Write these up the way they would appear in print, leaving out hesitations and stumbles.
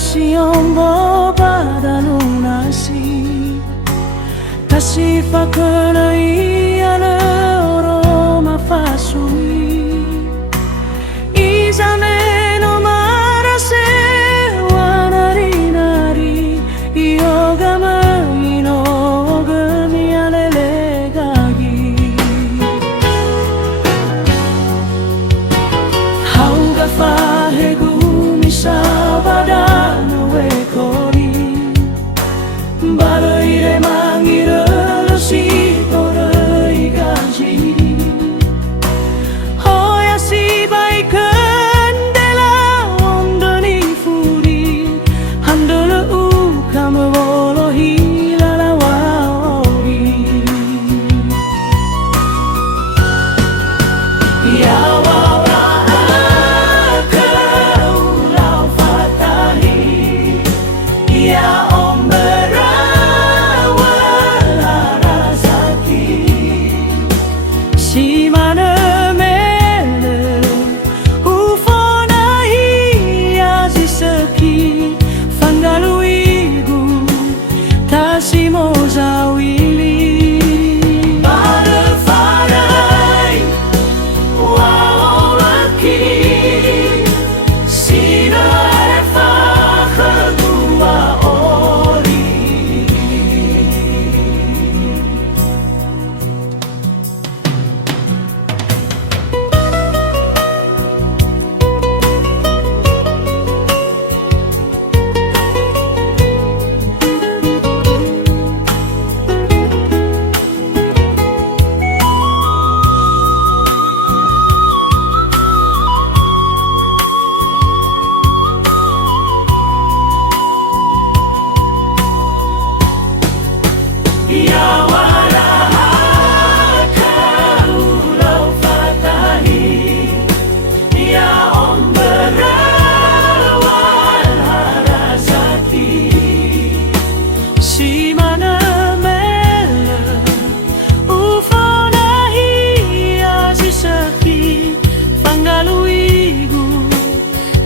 siombo pada lunasi kasih fakana iana oro mafasui izane no marase wanari nari yoga mai no gami alele gagi hauga fahe gumi sabada Balaire mangira si torai gaji Hoya si bai kandela ondani furi Handala ukam wolohi lalawawi Yawa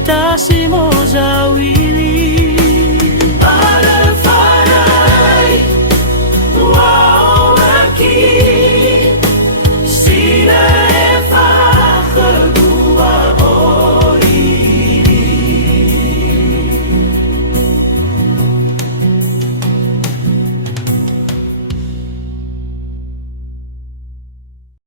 Tasimo zawili